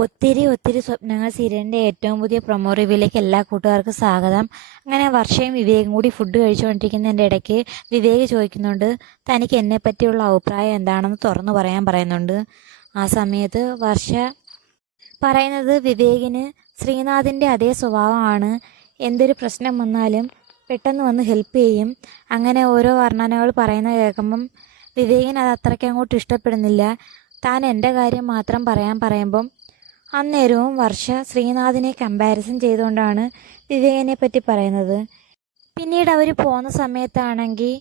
ഒത്തിരി ഒത്തിരി സ്വപ്നങ്ങൾ സീരിയലിൻ്റെ ഏറ്റവും പുതിയ പ്രൊമോ റിവ്യൂയിലേക്ക് എല്ലാ കൂട്ടുകാർക്കും സ്വാഗതം. അങ്ങനെ വർഷയും വിവേകും കൂടി ഫുഡ് കഴിച്ചുകൊണ്ടിരിക്കുന്നതിൻ്റെ ഇടയ്ക്ക് വിവേക് ചോദിക്കുന്നുണ്ട്, തനിക്ക് എന്നെ പറ്റിയുള്ള അഭിപ്രായം എന്താണെന്ന് തുറന്നു പറയുന്നുണ്ട്. ആ സമയത്ത് വർഷ പറയുന്നത് വിവേകിന് ശ്രീനാഥിൻ്റെ അതേ സ്വഭാവമാണ്. എന്തൊരു പ്രശ്നം വന്നാലും പെട്ടെന്ന് വന്ന് ഹെൽപ്പ് ചെയ്യും. അങ്ങനെ ഓരോ വർണ്ണനകൾ പറയുന്നത് കേൾക്കുമ്പം വിവേകിന് അത് അത്രയ്ക്ക് അങ്ങോട്ട് ഇഷ്ടപ്പെടുന്നില്ല. താൻ എൻ്റെ കാര്യം മാത്രം പറയുമ്പം അന്നേരവും വർഷ ശ്രീനാഥിനെ കമ്പാരിസൺ ചെയ്തുകൊണ്ടാണ് വിവേകിനെ പറ്റി പറയുന്നത്. പിന്നീട് അവർ പോകുന്ന സമയത്താണെങ്കിൽ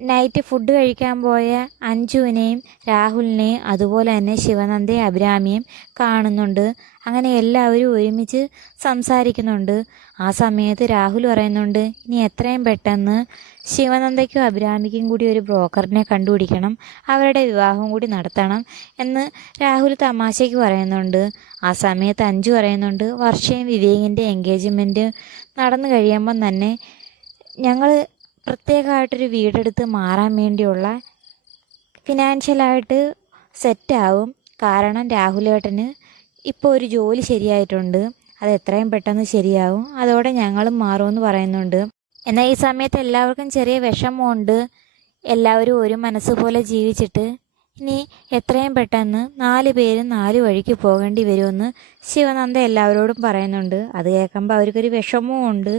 നൈറ്റ് ഫുഡ് കഴിക്കാൻ പോയ അഞ്ജുവിനെയും രാഹുലിനെയും അതുപോലെ തന്നെ ശിവനന്ദയും അഭിരാമിയും കാണുന്നുണ്ട്. അങ്ങനെ എല്ലാവരും ഒരുമിച്ച് സംസാരിക്കുന്നുണ്ട്. ആ സമയത്ത് രാഹുൽ പറയുന്നുണ്ട്, ഇനി എത്രയും പെട്ടെന്ന് ശിവനന്ദയ്ക്കും അഭിരാമിക്കും കൂടി ഒരു ബ്രോക്കറിനെ കണ്ടുപിടിക്കണം, അവരുടെ വിവാഹം കൂടി നടത്തണം എന്ന് രാഹുൽ തമാശയ്ക്ക് പറയുന്നുണ്ട്. ആ സമയത്ത് അഞ്ജു പറയുന്നുണ്ട്, വർഷയും വിവേകിൻ്റെ എൻഗേജ്മെൻറ്റ് നടന്നു കഴിയുമ്പം തന്നെ ഞങ്ങൾ പ്രത്യേകമായിട്ടൊരു വീടെടുത്ത് മാറാൻ വേണ്ടിയുള്ള ഫിനാൻഷ്യലായിട്ട് സെറ്റാവും. കാരണം രാഹുലേട്ടന് ഇപ്പോൾ ഒരു ജോലി ശരിയായിട്ടുണ്ട്, അത് എത്രയും പെട്ടെന്ന് ശരിയാവും, അതോടെ ഞങ്ങളും മാറുമെന്ന് പറയുന്നുണ്ട്. എന്നാൽ ഈ സമയത്ത് എല്ലാവർക്കും ചെറിയ വിഷമമുണ്ട്. എല്ലാവരും ഒരു മനസ്സുപോലെ ജീവിച്ചിട്ട് ഇനി എത്രയും പെട്ടെന്ന് 4 പേരും 4 വഴിക്ക് പോകേണ്ടി വരുമെന്ന് ശിവനന്ദ എല്ലാവരോടും പറയുന്നുണ്ട്. അത് കേൾക്കുമ്പോൾ അവർക്കൊരു വിഷമവും ഉണ്ട്.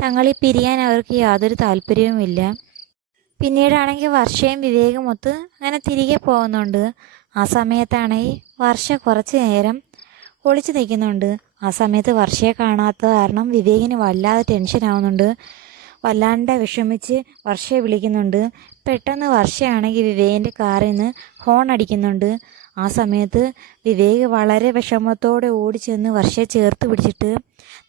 തങ്ങളിൽ പിരിയാൻ അവർക്ക് യാതൊരു താല്പര്യവുമില്ല. പിന്നീടാണെങ്കിൽ വർഷയും വിവേകുമൊത്ത് അങ്ങനെ തിരികെ പോകുന്നുണ്ട്. ആ സമയത്താണെങ്കിൽ വർഷ കുറച്ച് നേരം ഒളിച്ചു നിൽക്കുന്നുണ്ട്. ആ സമയത്ത് വർഷയെ കാണാത്ത കാരണം വിവേകിന് വല്ലാതെ ടെൻഷൻ ആവുന്നുണ്ട്. വല്ലാണ്ട് വിഷമിച്ച് വർഷയെ വിളിക്കുന്നുണ്ട്. പെട്ടെന്ന് വർഷയാണെങ്കിൽ വിവേകിൻ്റെ കാറിൽ നിന്ന് ഹോൺ അടിക്കുന്നുണ്ട്. ആ സമയത്ത് വിവേക് വളരെ വിഷമത്തോടെ ഓടിച്ചെന്ന് വർഷയെ ചേർത്ത് പിടിച്ചിട്ട്,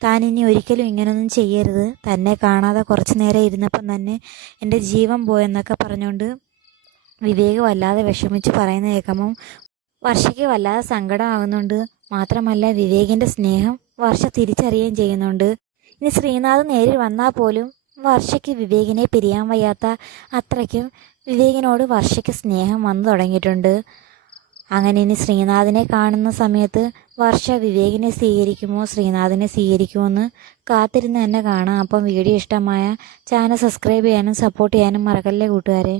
താൻ ഇനി ഒരിക്കലും ഇങ്ങനൊന്നും ചെയ്യരുത്, തന്നെ കാണാതെ കുറച്ച് നേരം ഇരുന്നപ്പം തന്നെ എൻ്റെ ജീവൻ പോയെന്നൊക്കെ പറഞ്ഞുകൊണ്ട് വിവേക് വല്ലാതെ വിഷമിച്ച് പറയുന്ന കേൾക്കുമ്പം വർഷയ്ക്ക് വല്ലാതെ സങ്കടമാകുന്നുണ്ട്. മാത്രമല്ല വിവേകിൻ്റെ സ്നേഹം വർഷ തിരിച്ചറിയുകയും ചെയ്യുന്നുണ്ട്. ഇനി ശ്രീനാഥ് നേരിൽ വന്നാൽ പോലും വർഷയ്ക്ക് വിവേകിനെ പിരിയാൻ വയ്യാത്ത അത്രയ്ക്കും വിവേകിനോട് വർഷയ്ക്ക് സ്നേഹം വന്നു തുടങ്ങിയിട്ടുണ്ട്. അങ്ങനെ ഇനി ശ്രീനാഥിനെ കാണുന്ന സമയത്ത് വർഷ വിവേകിനെ സ്വീകരിക്കുമോ ശ്രീനാഥിനെ സ്വീകരിക്കുമോ എന്ന് കാത്തിരുന്ന് തന്നെ കാണാം. അപ്പം വീഡിയോ ഇഷ്ടമായ ചാനൽ സബ്സ്ക്രൈബ് ചെയ്യാനും സപ്പോർട്ട് ചെയ്യാനും മറക്കല്ലേ കൂട്ടുകാരെ.